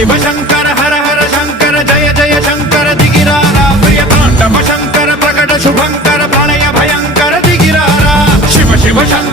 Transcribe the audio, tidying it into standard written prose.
शिव शंकर हर हर शंकर जय जय शंकर दिगिरारा प्रिय तांडव शंकर प्रकट शुभंकर प्रलय भयंकर दिगिरारा शिव शिव शंकर